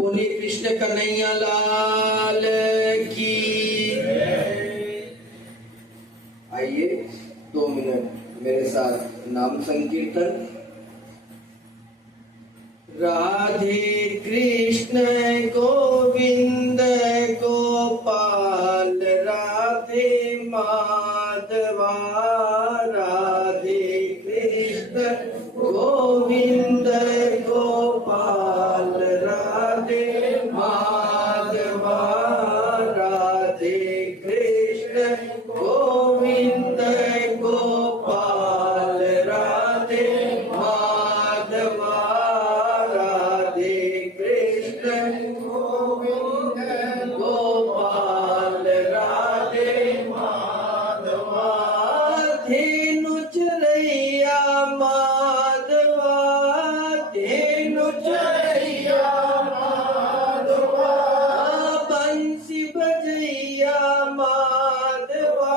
बोलिए कृष्ण कन्हैया लाल की। आइए 2 मिनट मेरे साथ नाम संकीर्तन। राधे कृष्ण गोविंद गोपाल राधे माधवा। राधे कृष्ण गोविंद गोपाल राधे माधवा। राधे कृष्ण गोविंद गोपाल राधे माधवा। राधे कृष्ण गोविंद गोपाल राधे माधवा। धेनु चरैया माधवा, धेनु चरैया माधवा। बंसी बजैया माधवा,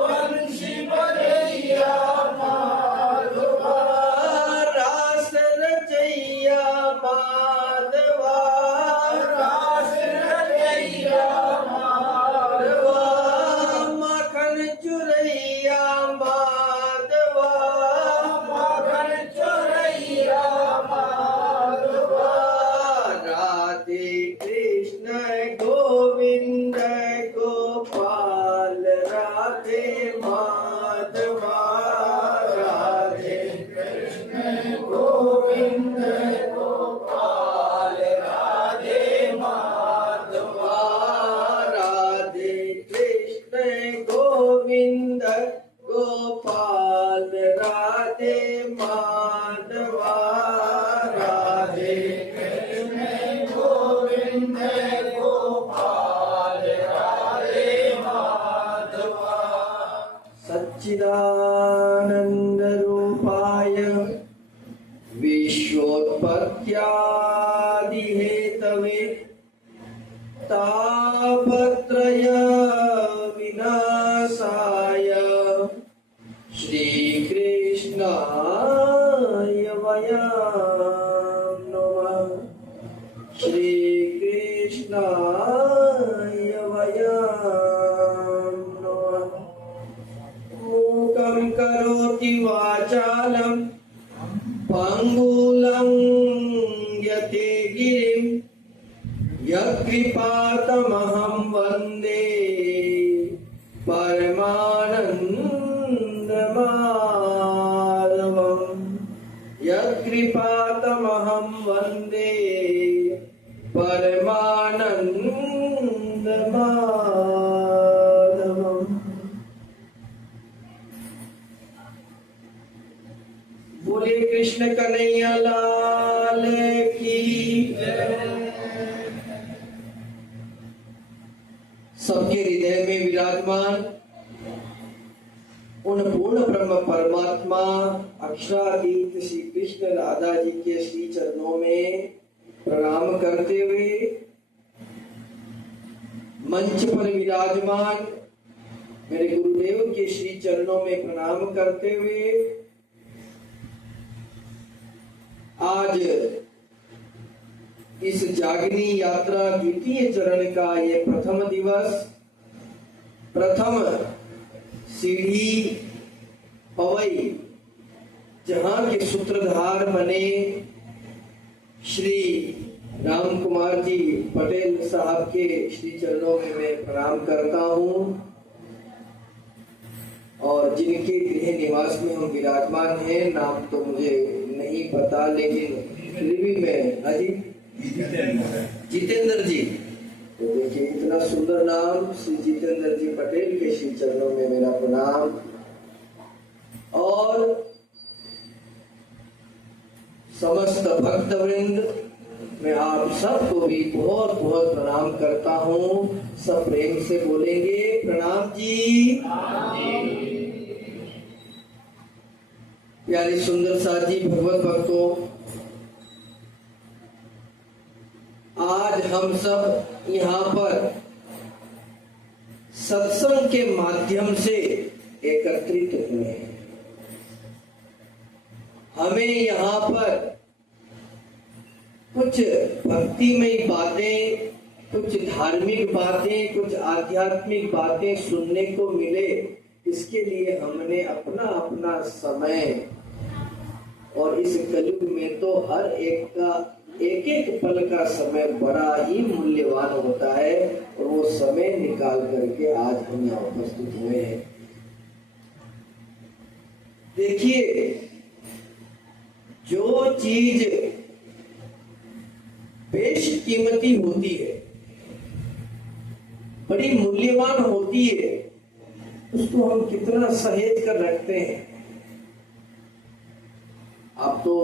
बंसी बजैया माधवा। रास रचैया माधवा, रास रचैया माधवा। माखन चुरैया माधवा, माखन चुरैया माधवा। राधे कृष्ण गोविंद गोपाल राधे माधवा। राधे कृष्ण गोविंद गोपाल राधे माधवा। राधे कृष्ण गोविंद गोपाल राधे माधवा। राधे कृष्ण गोविंद गोपाल राधे माधवा। सच्चिदानंद रूपाय विश्वोत्पत्त्यादि हेतवे तापत्रय विनाशाय श्रीकृष्णाय वयं नमः। श्रीकृष्णाय वयं नमः। मूकं करोति वाचालं पंगुलं यते गिरिं यत्कृपातमहं वन्दे परमानन्दमाधवम्। यत्कृपातमहं वन्दे परमानन्दमाधवम्। बोले कृष्ण कन्हैया लाल की जय। सबके हृदय में विराजमान उन पूर्ण ब्रह्म परमात्मा अक्षरातीत श्री कृष्ण राधा जी के श्री चरणों में प्रणाम करते हुए, मंच पर विराजमान मेरे गुरुदेव के श्री चरणों में प्रणाम करते हुए, आज इस जागनी यात्रा द्वितीय चरण का ये प्रथम दिवस, प्रथम सीढ़ी पवई, जहां के सूत्रधार बने श्री राम कुमार जी पटेल साहब के श्री चरणों में मैं प्रणाम करता हूं। और जिनके गृह निवास में हम विराजमान हैं, नाम तो मुझे नहीं पता, लेकिन फिर भी मैं हाजी जितेंद्र जी, तो देखिए इतना सुंदर नाम, श्री जितेंद्र जी पटेल के श्री चरणों में मेरा प्रणाम। और समस्त भक्तवृंद, मैं आप सबको भी बहुत बहुत प्रणाम करता हूँ। सब प्रेम से बोलेंगे प्रणाम जी। प्यारे सुंदर साथी भगवत भक्तों, आज हम सब यहाँ पर सत्संग के माध्यम से एकत्रित हुए हैं। हमें यहाँ पर कुछ भक्तिमय बातें, कुछ धार्मिक बातें, कुछ आध्यात्मिक बातें सुनने को मिले, इसके लिए हमने अपना अपना समय, और इस कलयुग में तो हर एक का एक एक पल का समय बड़ा ही मूल्यवान होता है, और वो समय निकाल करके आज हम यहाँ उपस्थित हुए हैं। देखिए, जो चीज बेशकीमती होती है, बड़ी मूल्यवान होती है, उसको हम कितना सहेज कर रखते हैं। आप तो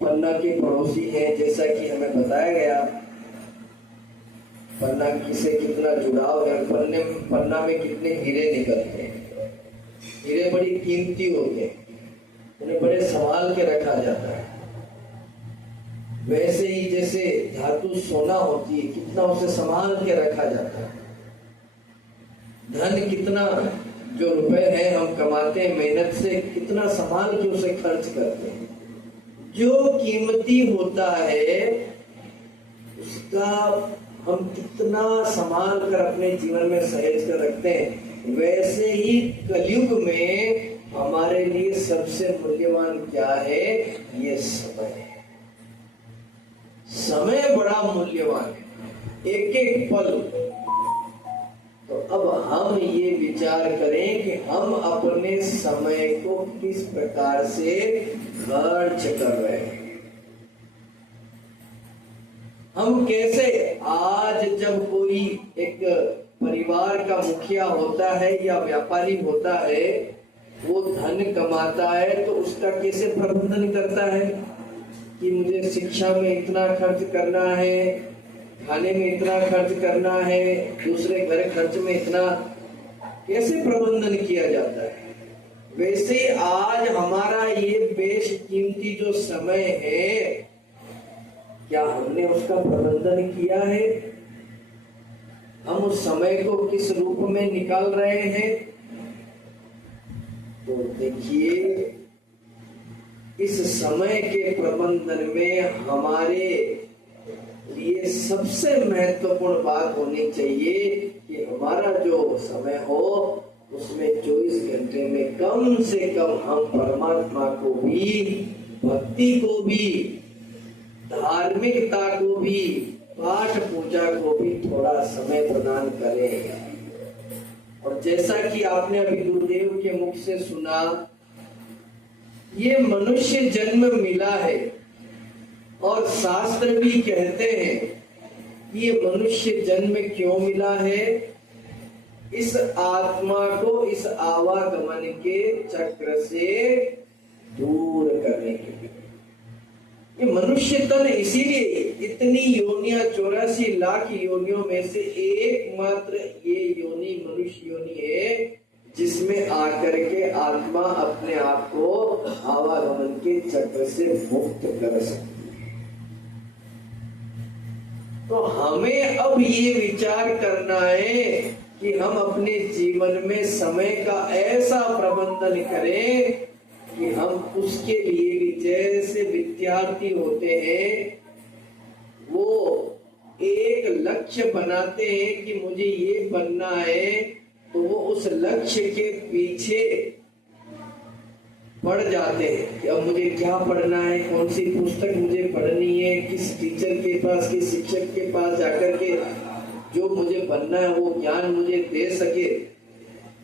पन्ना के पड़ोसी हैं, जैसा कि हमें बताया गया, पन्ना से कितना जुड़ाव है, पन्ना में कितने हीरे निकलते हैं। हीरे बड़ी कीमती होते हैं, उन्हें बड़े संभाल के रखा जाता है। वैसे ही जैसे धातु सोना होती है, कितना उसे संभाल के रखा जाता है। धन कितना, जो रुपए हैं हम कमाते हैं मेहनत से, कितना संभाल के उसे खर्च करते हैं। जो कीमती होता है उसका हम कितना संभाल कर अपने जीवन में सहेज कर रखते हैं। वैसे ही कलयुग में हमारे लिए सबसे मूल्यवान क्या है? ये समय है। समय बड़ा मूल्यवान है, एक एक पल। तो अब हम ये विचार करें कि हम अपने समय को किस प्रकार से खर्च कर रहे हैं। हम कैसे, आज जब कोई एक परिवार का मुखिया होता है या व्यापारी होता है, वो धन कमाता है तो उसका कैसे प्रबंधन करता है कि मुझे शिक्षा में इतना खर्च करना है, खाने में इतना खर्च करना है, दूसरे घर खर्च में इतना, कैसे प्रबंधन किया जाता है। वैसे आज हमारा ये बेशकीमती जो समय है, क्या हमने उसका प्रबंधन किया है? हम उस समय को किस रूप में निकाल रहे हैं? तो देखिए, इस समय के प्रबंधन में हमारे लिए सबसे महत्वपूर्ण बात होनी चाहिए कि हमारा जो समय हो उसमें 24 घंटे में कम से कम हम परमात्मा को भी, भक्ति को भी, धार्मिकता को भी, पाठ पूजा को भी थोड़ा समय प्रदान करें। और जैसा कि आपने अभी गुरुदेव के मुख से सुना, ये मनुष्य जन्म मिला है, और शास्त्र भी कहते हैं कि ये मनुष्य जन्म क्यों मिला है? इस आत्मा को इस आवागमन के चक्र से दूर करने के लिए। ये मनुष्य तन इसीलिए इतनी योनियां, 84 लाख योनियों में से एकमात्र ये योनि मनुष्य योनि है जिसमें आकर के आत्मा अपने आप को आवागमन के चक्र से मुक्त कर सकती है। तो हमें अब ये विचार करना है कि हम अपने जीवन में समय का ऐसा प्रबंधन करें कि हम उसके लिए भी, जैसे विद्यार्थी होते हैं वो एक लक्ष्य बनाते हैं कि मुझे ये बनना है, तो वो उस लक्ष्य के पीछे पढ़ जाते हैं कि अब मुझे क्या पढ़ना है, कौन सी पुस्तक मुझे पढ़नी है, किस टीचर के पास, किस शिक्षक के पास जाकर के जो मुझे बनना है वो ज्ञान मुझे दे सके।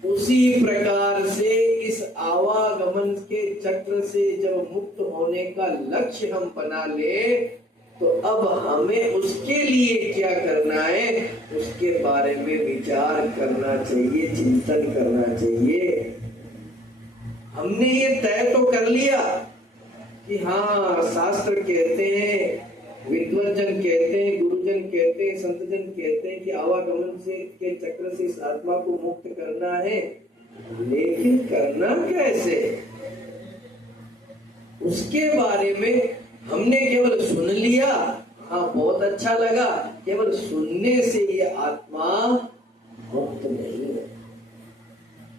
उसी प्रकार से इस आवागमन के चक्र से जब मुक्त होने का लक्ष्य हम बना ले, तो अब हमें उसके लिए क्या करना है, उसके बारे में विचार करना चाहिए, चिंतन करना चाहिए। हमने ये तय तो कर लिया कि हाँ, शास्त्र कहते हैं, विद्वजन कहते हैं, गुरुजन कहते हैं, संतजन कहते हैं कि आवागमन से के चक्र से इस आत्मा को मुक्त करना है, लेकिन करना कैसे, उसके बारे में हमने केवल सुन लिया, हाँ बहुत अच्छा लगा, केवल सुनने से ये आत्मा मुक्त नहीं है।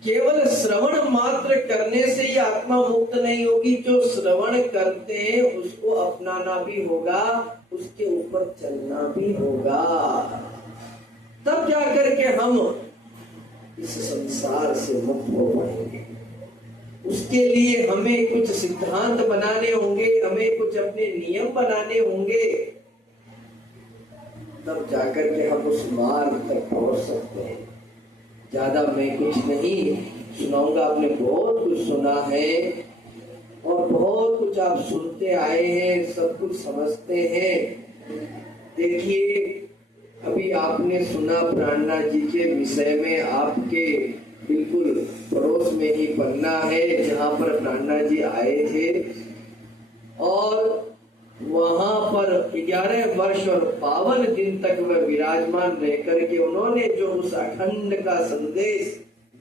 केवल श्रवण मात्र करने से ही आत्मा मुक्त नहीं होगी। जो श्रवण करते हैं उसको अपनाना भी होगा, उसके ऊपर चलना भी होगा, तब जाकर के हम इस संसार से मुक्त हो पाएंगे। उसके लिए हमें कुछ सिद्धांत बनाने होंगे, हमें कुछ अपने नियम बनाने होंगे, तब जाकर के हम उस मार्ग तक पहुंच सकते हैं। ज्यादा मैं कुछ नहीं सुनाऊंगा, आपने बहुत कुछ सुना है और बहुत कुछ आप सुनते आए हैं, सब कुछ समझते हैं। देखिए, अभी आपने सुना प्राणनाथ जी के विषय में, आपके बिल्कुल पड़ोस में ही पन्ना है जहाँ पर प्राणनाथ जी आए थे और वहां पर 11 वर्ष और 52 दिन तक वह विराजमान रह करके उन्होंने जो उस अखंड का संदेश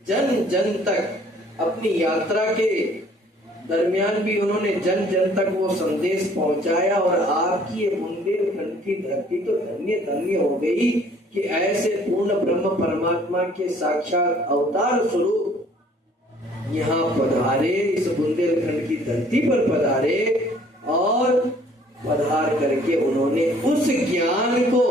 जन जन तक, अपनी यात्रा के दरमियान भी उन्होंने जन जन तक वो संदेश पहुंचाया। और आपकी ये बुंदेलखंड की धरती तो धन्य धन्य हो गई कि ऐसे पूर्ण ब्रह्म परमात्मा के साक्षात अवतार स्वरूप यहाँ पधारे, इस बुंदेलखंड की धरती पर पधारे और पधार करके उन्होंने उस ज्ञान को,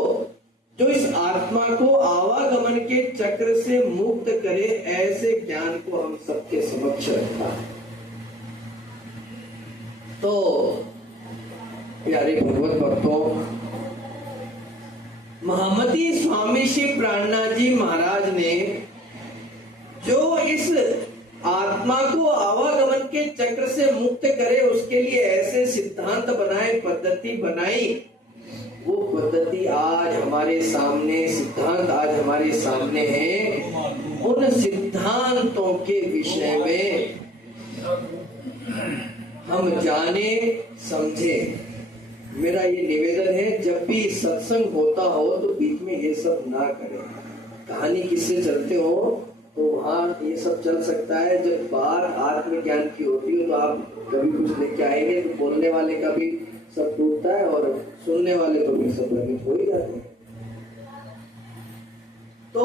जो इस आत्मा को आवागमन के चक्र से मुक्त करे, ऐसे ज्ञान को हम सबके समक्ष रखा। तो प्यारे भगवत भक्तों, महामती स्वामी श्री प्राणनाथ जी महाराज ने जो इस आत्मा को आवागमन के चक्र से मुक्त करे, उसके लिए ऐसे सिद्धांत बनाए, पद्धति बनाई, वो पद्धति आज हमारे सामने, सिद्धांत आज हमारे सामने है। उन सिद्धांतों के विषय में हम जाने समझे। मेरा ये निवेदन है, जब भी सत्संग होता हो तो बीच में ये सब ना करें। कहानी किससे चलते हो तो वहाँ ये सब चल सकता है। जब बात आत्मज्ञान की होती है तो आप कभी कुछ लेके आएंगे तो बोलने वाले का भी सब टूटता है और सुनने वाले को भी सब भ्रमित हो ही जाते हैं। तो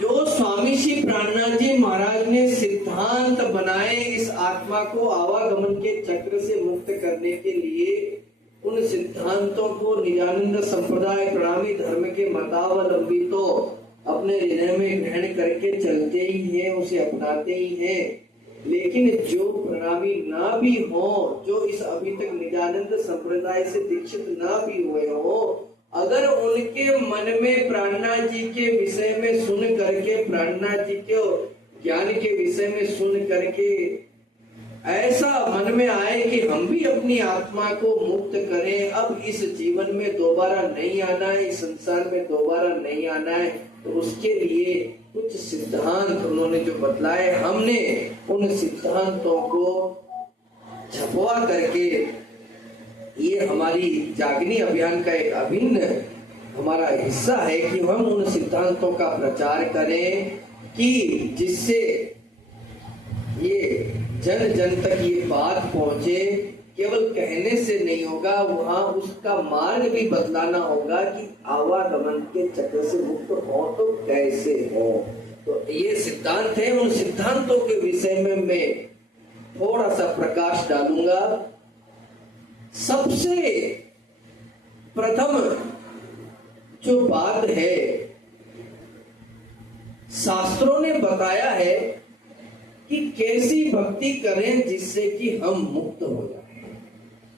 जो स्वामी श्री प्राणनाथ जी महाराज ने सिद्धांत बनाए इस आत्मा को आवागमन के चक्र से मुक्त करने के लिए, उन सिद्धांतों को निजानंद संप्रदाय प्रणामी धर्म के मतावलंबी तो अपने हृदय में ग्रहण करके चलते ही हैं, उसे अपनाते ही हैं। लेकिन जो प्रणामी ना भी हो, जो इस अभी तक निजानंद संप्रदाय से दीक्षित ना भी हुए हो, अगर उनके मन में प्राणनाथ जी के विषय में सुन करके, प्राणनाथ जी के ज्ञान के विषय में सुन करके ऐसा मन में आए कि हम भी अपनी आत्मा को मुक्त करें, अब इस जीवन में दोबारा नहीं आना है, इस संसार में दोबारा नहीं आना है, तो उसके लिए कुछ सिद्धांत उन्होंने जो बतलाए, हमने उन सिद्धांतों को छपवा करके, ये हमारी जागनी अभियान का एक अभिन्न हमारा हिस्सा है कि हम उन सिद्धांतों का प्रचार करें कि जिससे ये जन जन तक ये बात पहुंचे। केवल कहने से नहीं होगा, वहां उसका मार्ग भी बदलाना होगा कि आवागमन के चक्र से मुक्त हो तो कैसे हो। तो ये सिद्धांत है, उन सिद्धांतों के विषय में मैं थोड़ा सा प्रकाश डालूंगा। सबसे प्रथम जो बात है, शास्त्रों ने बताया है कि कैसी भक्ति करें जिससे कि हम मुक्त हो जाएं।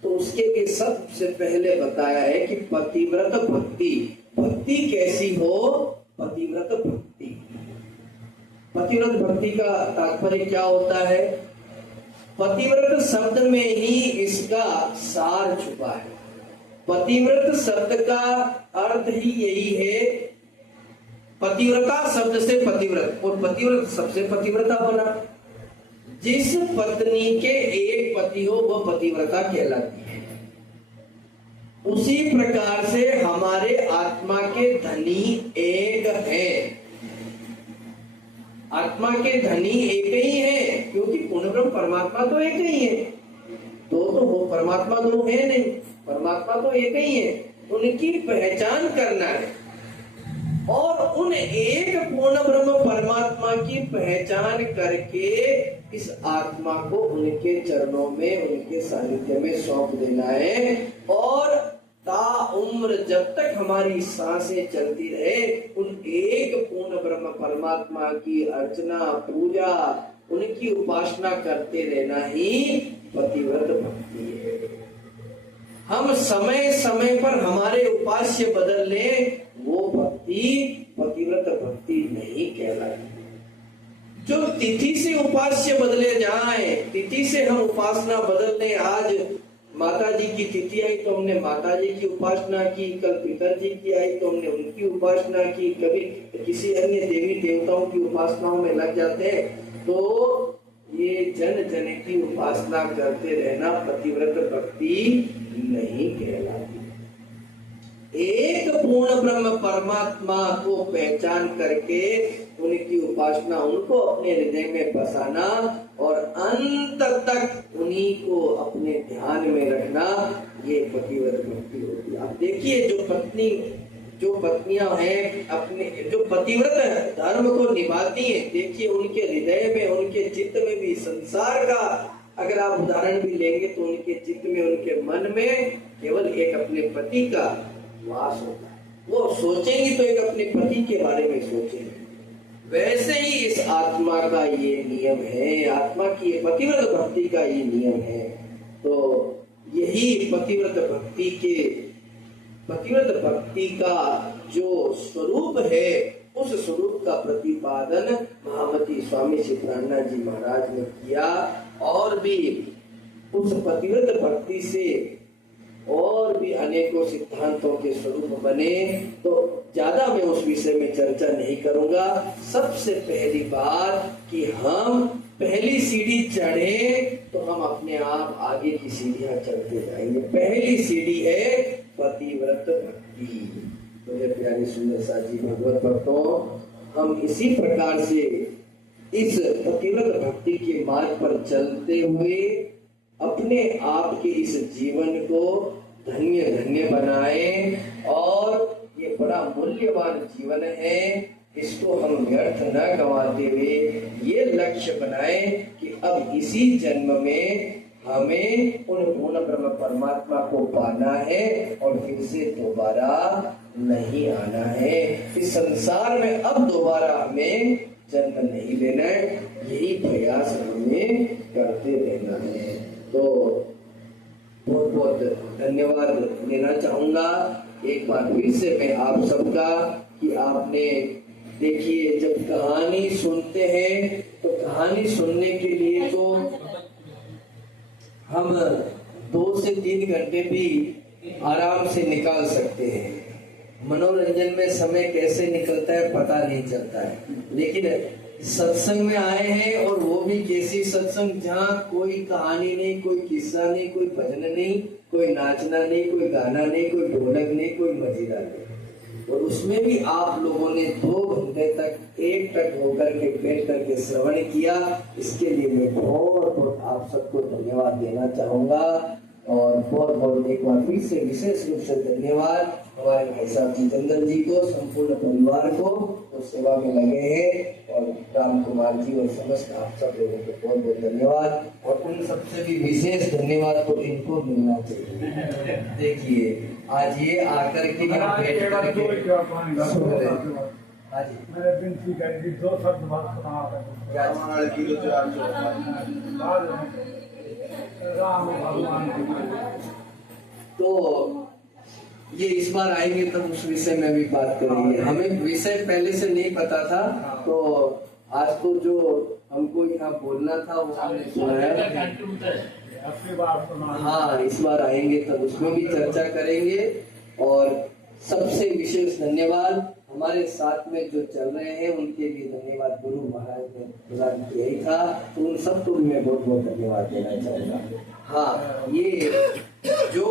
तो उसके लिए सबसे पहले बताया है कि पतिव्रत भक्ति। भक्ति कैसी हो? पतिव्रत भक्ति। पतिव्रत भक्ति का तात्पर्य क्या होता है? पतिव्रत शब्द में ही इसका सार छुपा है। पतिव्रत शब्द का अर्थ ही यही है, पतिव्रता शब्द से पतिव्रत, और पतिव्रत सबसे पतिव्रता बना। जिस पत्नी के एक पति हो वह पतिव्रता कहलाती है। उसी प्रकार से हमारे आत्मा के धनी एक है। आत्मा के धनी एक ही है, क्योंकि पूर्ण ब्रह्म परमात्मा तो एक ही है। तो वो परमात्मा दो है नहीं, परमात्मा तो एक ही है। उनकी पहचान करना है। और उन एक पूर्ण ब्रह्म परमात्मा की पहचान करके इस आत्मा को उनके चरणों में, उनके सानिध्य में सौंप देना है। और ताउम्र जब तक हमारी सांसें चलती रहे उन एक पूर्ण ब्रह्म परमात्मा की अर्चना, पूजा, उनकी उपासना करते रहना ही पतिव्रत भक्ति है। हम समय समय पर हमारे उपास्य बदल लें, वो भक्ति पतिव्रत भक्ति नहीं कहलाती। जो तिथि से उपास्य बदले जाए, तिथि से हम उपासना बदल लें, आज माता जी की तिथि आई तो हमने माता जी की उपासना की, कल पिताजी की आई तो हमने उनकी उपासना की, कभी किसी अन्य देवी देवताओं की उपासनाओं में लग जाते हैं, तो ये जन जन की उपासना करते रहना पतिव्रत भक्ति नहीं कहलाती। एक पूर्ण ब्रह्म परमात्मा को पहचान करके उनकी उपासना, उनको अपने हृदय में बसाना और अंत तक उन्हीं को अपने ध्यान में रखना, ये पतिव्रत भक्ति होती है। आप देखिए जो पत्नियां हैं अपने, जो पतिव्रत धर्म को निभाती हैं, देखिए उनके हृदय में, उनके चित्त में भी संसार का अगर आप उदाहरण भी लेंगे तो उनके चित्त में, उनके मन में केवल एक अपने पति का वास होता है। वो सोचेंगी तो एक अपने पति के बारे में सोचेंगे। वैसे ही इस आत्मा का ये नियम है, आत्मा की पतिव्रत भक्ति का ये नियम है। तो यही पतिव्रत भक्ति का जो स्वरूप है, उस स्वरूप का प्रतिपादन महामती स्वामी चित्रानंद जी महाराज ने किया। और भी उस पतिव्रत भक्ति से और भी अनेकों सिद्धांतों के स्वरूप बने, तो ज्यादा मैं उस विषय में चर्चा नहीं करूंगा। सबसे पहली बात कि हम पहली सीढ़ी चढ़े तो हम अपने आप आगे की सीढ़ियां चढ़ते जाएंगे। पहली सीढ़ी है पतिव्रत भक्ति। मेरे प्यारे सुंदर सा जी भगवत भक्तों, हम इसी प्रकार से इस पतिव्रत भक्ति के मार्ग पर चलते हुए अपने आप के इस जीवन को धन्य धन्य बनाएं। और ये बड़ा मूल्यवान जीवन है, इसको हम व्यर्थ न गंवाते हुए ये लक्ष्य बनाएं कि अब इसी जन्म में हमें उन पूर्ण ब्रह्म परमात्मा को पाना है और फिर से दोबारा नहीं आना है। इस संसार में अब दोबारा हमें जन्म नहीं लेना है, यही प्रयास हमें करते रहना है। तो बहुत बहुत धन्यवाद देना चाहूंगा एक बार फिर से मैं आप सबका कि आपने देखिए, जब कहानी सुनते हैं तो कहानी सुनने के लिए तो हम 2 से 3 घंटे भी आराम से निकाल सकते हैं। मनोरंजन में समय कैसे निकलता है पता नहीं चलता है, लेकिन सत्संग में आए हैं और वो भी कैसी सत्संग जहाँ कोई कहानी नहीं, कोई किस्सा नहीं, कोई भजन नहीं, कोई नाचना नहीं, कोई गाना नहीं, कोई ढोलक नहीं, कोई मजीरा नहीं, और उसमें भी आप लोगों ने 2 घंटे तक एक टक होकर के बैठ करके श्रवण किया। इसके लिए मैं बहुत बहुत आप सबको धन्यवाद देना चाहूंगा। और बहुत बहुत एक बार फिर से विशेष रूप से धन्यवाद हमारे भाई साहब जितेंद्र जी को, संपूर्ण परिवार को तो सेवा में लगे हैं, और राम कुमार जी और समस्त आप सब लोगों को बहुत बहुत धन्यवाद। और उन सबसे भी विशेष धन्यवाद तो इनको मिलना चाहिए। देखिए आज ये आकर के बैठ करके सुन रहे हैं। मैंने विनती करी 2 शब्द बात राम भगवान तो ये इस बार आएंगे तब उस विषय में भी बात करेंगे। हमें विषय पहले से नहीं पता था, तो आज तो जो हमको यहाँ बोलना था वो हमने सुनाया। हाँ, इस बार आएंगे तब उसमें भी चर्चा करेंगे। और सबसे विशेष धन्यवाद हमारे साथ में जो चल रहे हैं उनके भी धन्यवाद। गुरु महाराज ने प्रदान किया ही था, तो उन सबको भी मैं बहुत बहुत धन्यवाद देना चाहूँगा। हाँ, ये जो